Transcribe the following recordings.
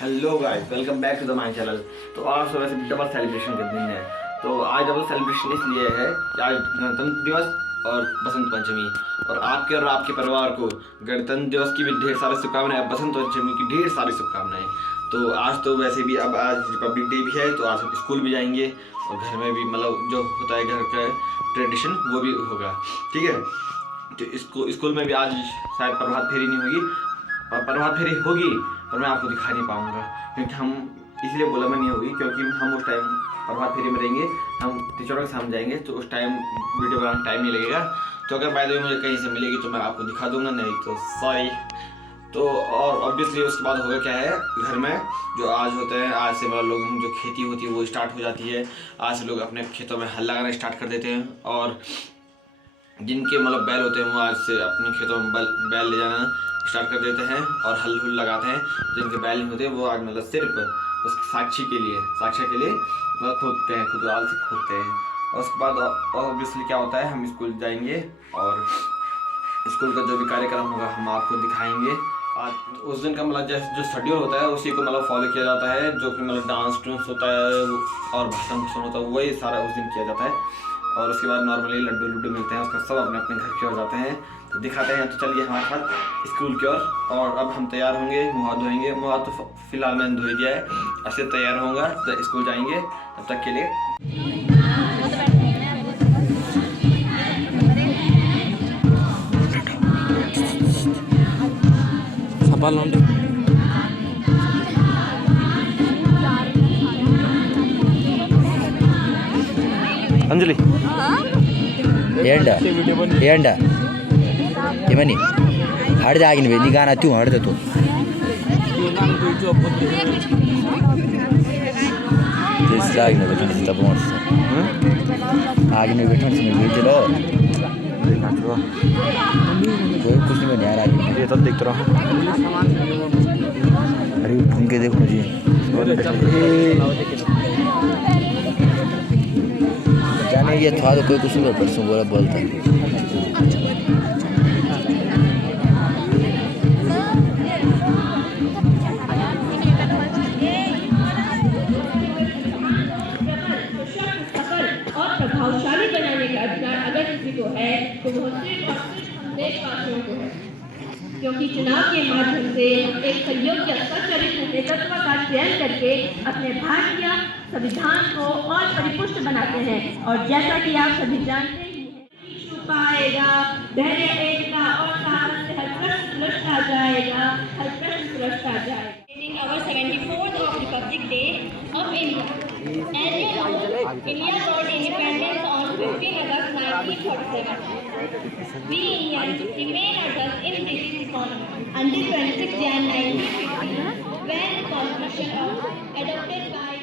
Hello guys, welcome back to the my channel. तो आज सुबह से डबल सेलिब्रेशन का दिन है। तो आज डबल सेलिब्रेशन इसलिए है कि आज गणतंत्र दिवस और बसंत पंचमी, और आपके परिवार को गणतंत्र दिवस की भी ढेर सारी शुभकामनाएं, बसंत पंचमी की ढेर सारी शुभकामनाएं। तो आज तो वैसे भी अब आज रिपब्लिक डे भी है, तो आज हम स्कूल भी जाएंगे और घर में भी मतलब जो होता है घर का ट्रेडिशन वो भी होगा। ठीक है। तो स्कूल में भी आज शायद प्रभात फेरी नहीं होगी, प्रभात फेरी होगी पर मैं आपको दिखा नहीं पाऊंगा, क्योंकि हम इसलिए बोला मैं नहीं होगी क्योंकि हम उस टाइम प्रभात फेरी में रहेंगे, हम टीचरों के सामने जाएंगे, तो उस टाइम वीडियो बनाने टाइम नहीं लगेगा। तो अगर बाय द वे मुझे कहीं से मिलेगी तो मैं आपको दिखा दूंगा, नहीं तो सॉरी। तो और ऑब्वियसली उसके बाद होगा क्या है, घर में जो आज होते हैं, आज से मतलब लोग जो खेती होती है वो स्टार्ट हो जाती है। आज से लोग अपने खेतों में हल लगाना स्टार्ट कर देते हैं, और जिनके मतलब बैल होते हैं वो आज से अपने खेतों में बैल ले जाना स्टार्ट कर देते हैं और हल हुल लगाते हैं। जिनके बैल नहीं होते वो आज मतलब सिर्फ उसकी साक्षी के लिए मतलब खोदते हैं, खुदाल से खोदते हैं। और उसके बाद ऑब्वियसली क्या होता है, हम स्कूल जाएंगे और स्कूल का जो भी कार्यक्रम होगा हम आपको दिखाएंगे। आज उस दिन का मतलब जैसे जो शेड्यूल होता है उसी को मतलब फॉलो किया जाता है, जो कि मतलब डांस टूंस होता है और भाषण होता है, वही सारा उस दिन किया जाता है। और उसके बाद नॉर्मली लड्डू लड्डू मिलते हैं, उसका सब अपने अपने घर की ओर जाते हैं, तो दिखाते हैं। तो चलिए हमारे साथ स्कूल की ओर। और अब हम तैयार होंगे, मुँह हाथ धोएंगे, मुँह हाथ तो फिलहाल मैंने धो दिया है, अब से तैयार होऊंगा तो स्कूल जाएंगे। तब तक के लिए सफल होंगे। अंजलि ఏండ ఏమని హడిది ఆగినవి నీ గాన అత్తి హడదు ఆగినవి పెట్టండి తప్పు ఆగినవి పెట్టండి వీటిలో कुछ नहीं बने यार ये तब देखते रहो। अरे घूम के देखो जी जाने ये था तो कोई कुछ नहीं परसों बोला बोलता और प्रभावशाली बनाने का अधिकार अगर किसी को है तो वह सिर्फ और सिर्फ हम देशवासियों को है, क्योंकि चुनाव के माध्यम से एक संयोग्य सच्चरित्र नेतृत्व का चयन करके अपने भारतीय संविधान को और परिपुष्ट बनाते हैं। और जैसा कि आप सभी जानते ही हैं, छुपाएगा धैर्य एकता और साहस से हर प्रश्न सुलझता जाएगा, हर प्रश्न सुलझता जाएगा। Our 74th of Republic Day of India. As you know, India got independence on 15 August 1947. We Indians remain adults in British economy until 26 January 1950, when the Constitution adopted by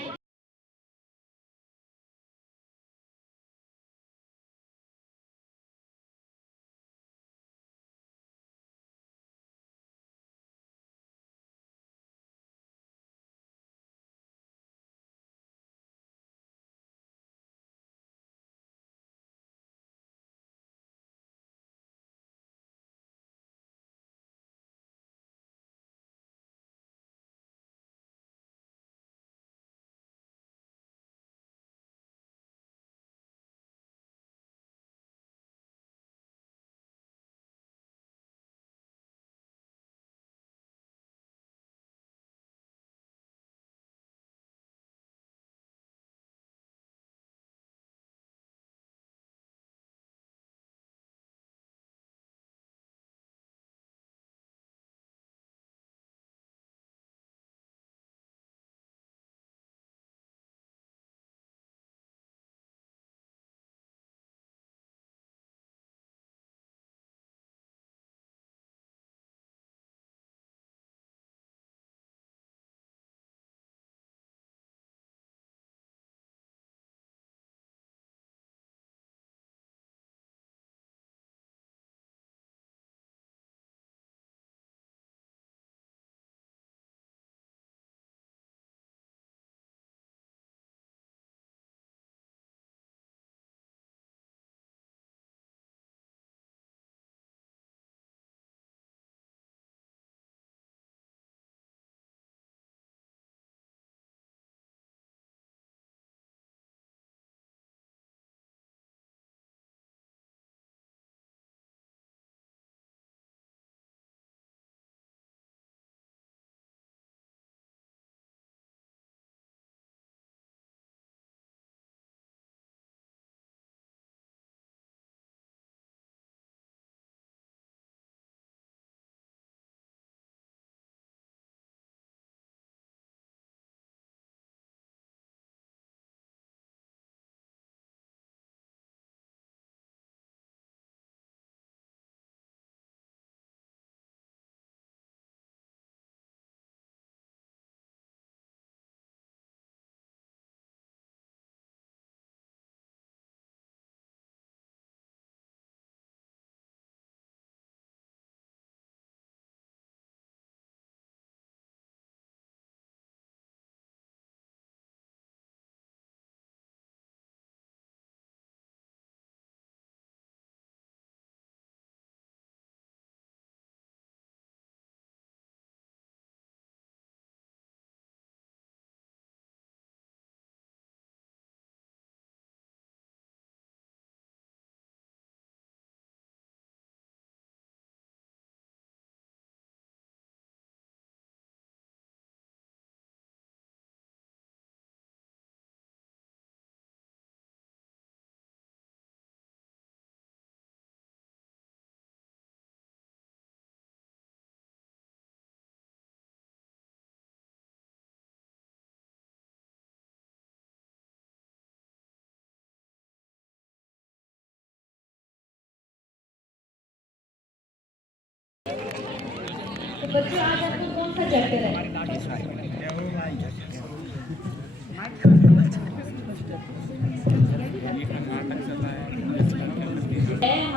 तो बच्चों आज आपको कौन सा चैप्टर है?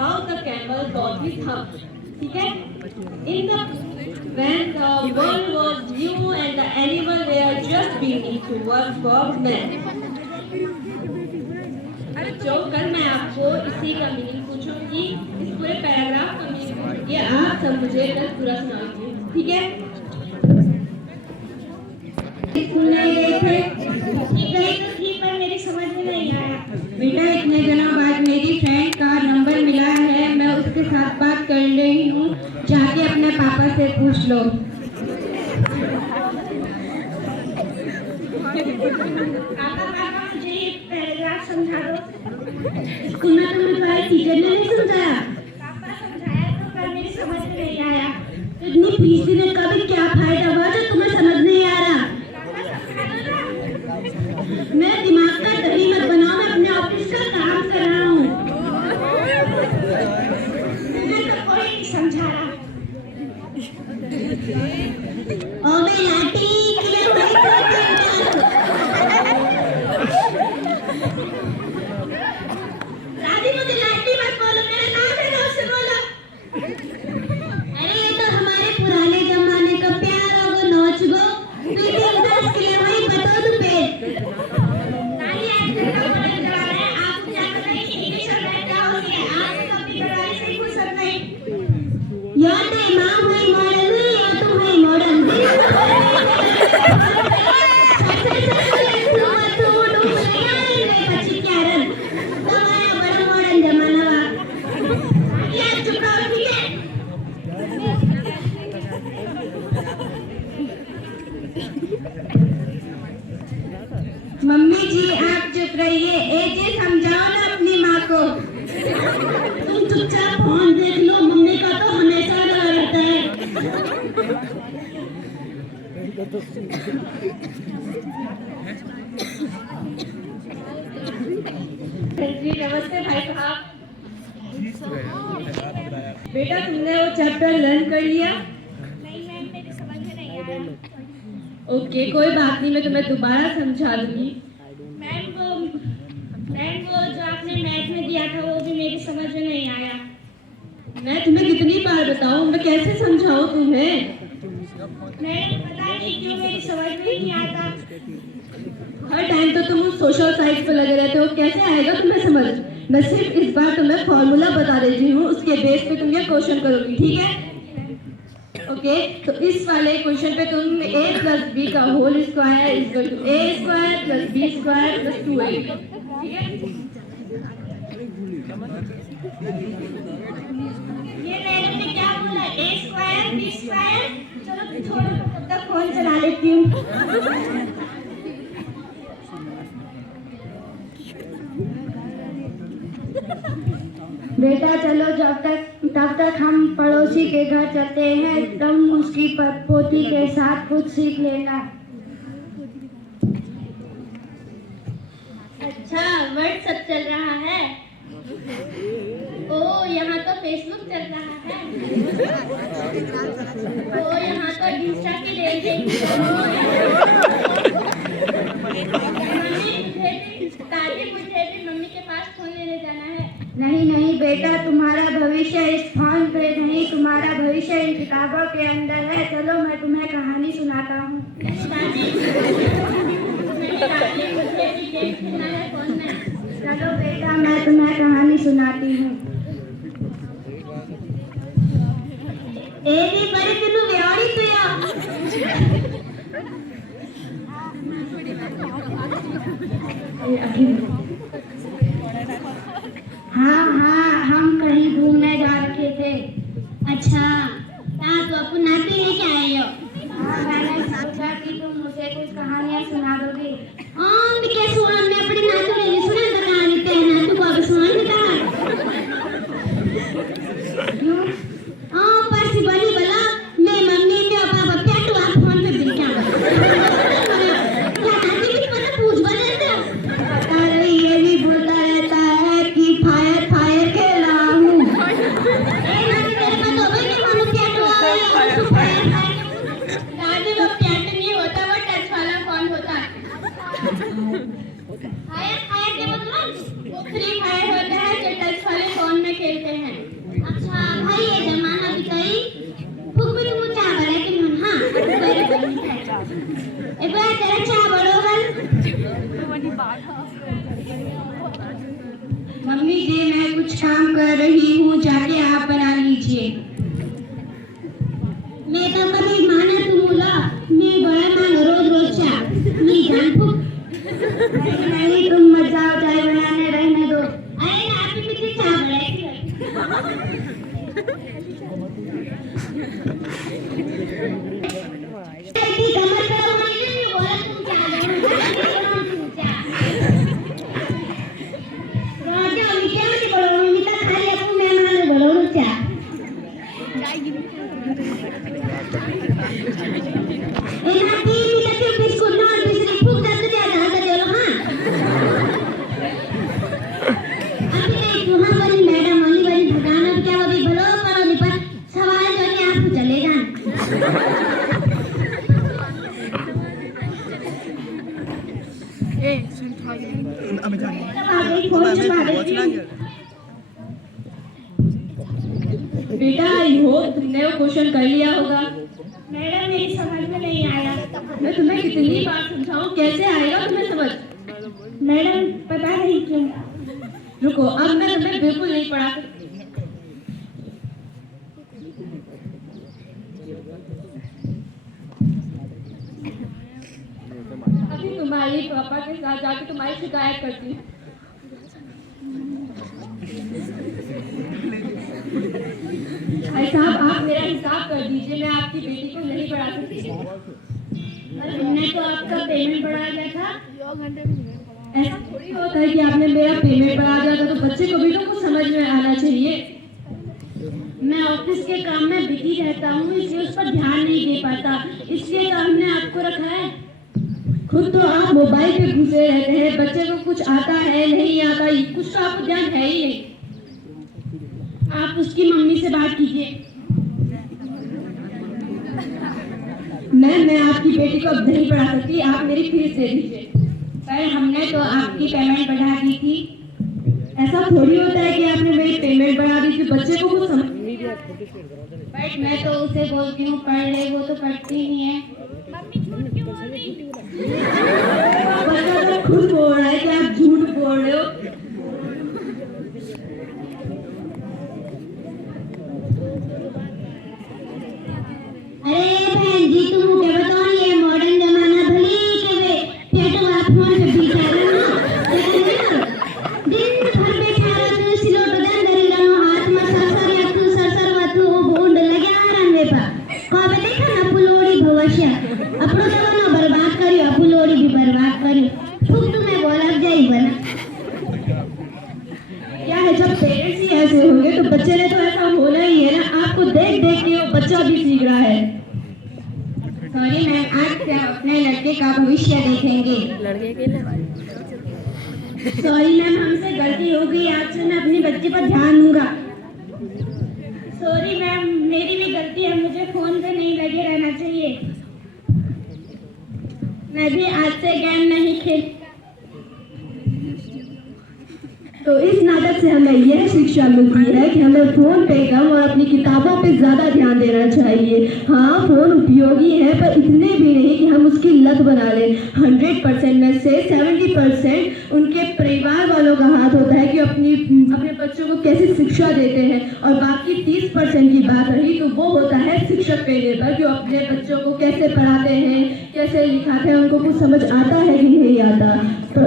How the camel got his hump. ठीक है? When the world was new and the animals were just beginning to work for man. जो कल मैं आपको इसी का मीनिंग पूछूंगी, इस पूरे पैराग्राफ का मीनिंग पूछूंगी, आप सब मुझे कल पूरा सुनाइए, ठीक है? सुनने गए थे गए तो थी पर मेरी समझ में नहीं आया। बेटा इतने दिनों बाद मेरी फ्रेंड का नंबर मिला है, मैं उसके साथ बात कर रही हूँ, जाके अपने पापा से पूछ लो। पापा मुझे ये पैराग्राफ समझा दो। स्कूल में तो तुम्हारे टीचर ने नहीं समझाया? पापा समझाया तो पर मेरी समझ में नहीं आया। इतनी फीस देने का भी क्या फायदा हुआ जो तुम्हें समझ नहीं आ रहा? मेरे दिमाग का दही मत बनाओ, मैं अपने ऑफिस का काम कर रहा हूँ। मुझे तो कोई नहीं समझा रहा। ओ मैं लाठी किले हुई दादी मुझे लाठी मत बोलो, मेरा नाम है ना, उससे बोलो। अरे ये तो हमारे पुराने जमाने का प्यार होगा, नाच गो पीटी 10 किलो वही बता दो पे। नानी आजकल का बड़ा जमाना है, आप क्या पता है कि इंग्लिश और मैथ क्या होती है? आप कभी पढ़ाई से कुछ सब नहीं। यार नहीं माँ हुई मॉडल नहीं, या तुम हुई मॉडल नहीं। मम्मी जी आप चुप रहिए, जी समझाओ ना अपनी माँ को। तुम चुपचाप फोन देख लो, मम्मी का तो हमेशा डर रहता है। जी नमस्ते भाई साहब। बेटा तुमने वो चैप्टर लर्न कर लिया? नहीं मैम मेरी समझ में नहीं आया। ओके कोई बात नहीं, मैं तुम्हें दोबारा समझा दूंगी। मैम वो जो आपने मैथ में दिया था वो भी मेरी समझ में नहीं आया। मैं तुम्हें कितनी बार बताऊं, मैं कैसे समझाऊं तुम्हें? मैम पता नहीं क्यों मेरी समझ में नहीं आता। हर टाइम तो तुम सोशल साइट पर लगे रहते हो, कैसे आएगा तुम्हें समझ? मैं सिर्फ इस बार तुम्हें फॉर्मूला बता देती हूँ, उसके बेस पे तुम ये क्वेश्चन करोगी, ठीक है? ओके तो इस वाले क्वेश्चन पे तुम a प्लस बी का whole square equal to a square plus b square plus 2ab, ठीक है? ये मैडम ने क्या बोला? a square b square. चलो छोड़ो तब तक फोन चला लेती हूँ। बेटा चलो तब तक हम पड़ोसी के घर चलते हैं, तुम उसकी पोती के साथ कुछ सीख लेना। अच्छा व्हाट्सएप चल रहा है? ओ यहाँ तो फेसबुक चल रहा है। ओ यहाँ तो इंस्टा की रील देखी। दादी मुझे भी मम्मी के पास फोन लेने जाना है। नहीं बेटा तुम्हारा भविष्य इस फोन पे नहीं, तुम्हारा भविष्य इन किताबों के अंदर है। चलो मैं तुम्हें कहानी सुनाता हूँ। चलो बेटा मैं तुम्हें कहानी सुनाती हूँ। एदी बड़ी तेनू व्याड़ी पिया। हाँ हम कहीं घूमने जा रखे थे। अच्छा तो आपको नाती लेके आए हो? हाँ मैंने सोचा कि तुम मुझे कुछ कहानियाँ सुना दोगी। क्या सुना? मैं अपनी नाती लेके सुना तो कहानी तेना तू को सुना नहीं क्यों? पर सी बनी बला मैं मम्मी ने पापा क्या तो आप फोन पे बिल क्या नाती की पता पूछ बने थे। अरे ये भी बोलता रहता है कि फायर खेल रहा हूँ। ए नाती तेरे पास तो भाई नहीं मालूम क्या तो आ रहा है। फायर के मतलब वो फ्री फायर होता है जो टच वाले फोन में खेलते हैं। अच्छा भाई ये जमाना भी कई फुकरी मुचा बड़े के मन हां एक बार तेरा चा बड़ो हल मम्मी जी मैं कुछ काम कर रही हूँ, जाके आप बना लीजिए। मैं तो कभी माना तुमुला मैं बड़ा मांग रोज चा मैं जान फुक नहीं तुम मत जाओ, चाय बनाने रहने दो। अरे आपके पीछे चा बड़े की कमर पे मैंने बोला तुम चा तुम चा राजा मिटे में बोलो मिटा खाली आपको मैं माने बोलो चा एना तीन मिनट के बिस्कुट ना बिस्कुट फूक दे दिया था चलो हां अभी नहीं वहां पर मैडम वाली वाली भगाना क्या अभी बोलो करो नहीं पर सवाल जो कि आप चले जान बेटा आई होप तुमने वो क्वेश्चन कर लिया होगा। मैडम मेरी समझ में नहीं आया मैं तुम्हें कितनी बार समझाऊं, कैसे आएगा तुम्हें समझ? मैडम पता नहीं क्यों रुको, अब मैं तुम्हें बिल्कुल नहीं पढ़ा सकती। अभी तुम्हारी पापा के साथ जाके तुम्हारी शिकायत करती हूँ। भाई साहब आप मेरा हिसाब कर दीजिए, मैं आपकी बेटी को नहीं पढ़ा सकती। हमने तो आपका पेमेंट बढ़ा दिया था ऐसा थोड़ी होता है कि आपने मेरा पेमेंट बढ़ा दिया था तो बच्चे को भी तो कुछ समझ में आना चाहिए। मैं ऑफिस के काम में बिजी रहता हूँ इसलिए उस पर ध्यान नहीं दे पाता इसलिए तो हमने आपको रखा है खुद तो आप मोबाइल पे घुसे रहते हैं, बच्चे को कुछ आता है नहीं आता, कुछ तो आपको ध्यान है ही नहीं। आप उसकी मम्मी से बात कीजिए मैं आपकी बेटी को अब नहीं पढ़ा सकती, आप मेरी फीस दे दीजिए। सर हमने तो आपकी पेमेंट बढ़ा दी थी ऐसा थोड़ी होता है कि आपने मेरी पेमेंट बढ़ा दी थी, बच्चे को कुछ समझ बट मैं तो उसे बोलती हूँ पढ़ ले वो तो पढ़ती नहीं है मम्मी झूठ क्यों बोल रही बच्चा तो खुद बोल रहा है कि आप झूठ बोल रहे हो। अरे बहन जी तुम क्या बताओ ये मॉडर्न जमाना भली के वे पेट वाला फोन पे बिठा रहे ना दिन भर बैठा रहते सिलोट दन दरी रनो हाथ में सरसर वातु वो बूंद लगे आराम वे पा कब देखा ना पुलोड़ी भविष्य अपनो जमाना बर्बाद करियो पुलोड़ी भी बर्बाद करियो खूब तुम्हें बोला जाई बना क्या है, जब पेरेंट्स ही ऐसे होंगे तो बच्चे ने तो ऐसा होना ही है ना। आपको देख देख के वो बच्चा भी सीख रहा है। सॉरी मैम आज से आप अपने लड़के का भविष्य देखेंगे सॉरी मैम हमसे गलती हो गई आज से मैं अपने बच्चे पर ध्यान दूंगा सॉरी मैम मेरी भी गलती है मुझे फोन पे नहीं लगे रहना चाहिए मैं भी आज से गेम नहीं खेल तो इस नाटक से हमें यह शिक्षा मिलती है कि हमें फोन पे कम और अपनी किताबों पे ज्यादा ध्यान देना चाहिए। हाँ फोन उपयोगी है पर इतने भी नहीं कि हम उसकी लत बना लें। 100% में से 70% उनके परिवार वालों का हाथ होता है कि अपने बच्चों को कैसे शिक्षा देते हैं और बाकी 30% की बात रही तो वो होता है शिक्षक पे निर्भर कि वो अपने बच्चों को कैसे पढ़ाते हैं, कैसे लिखाते हैं, उनको कुछ समझ आता है कि नहीं आता। तो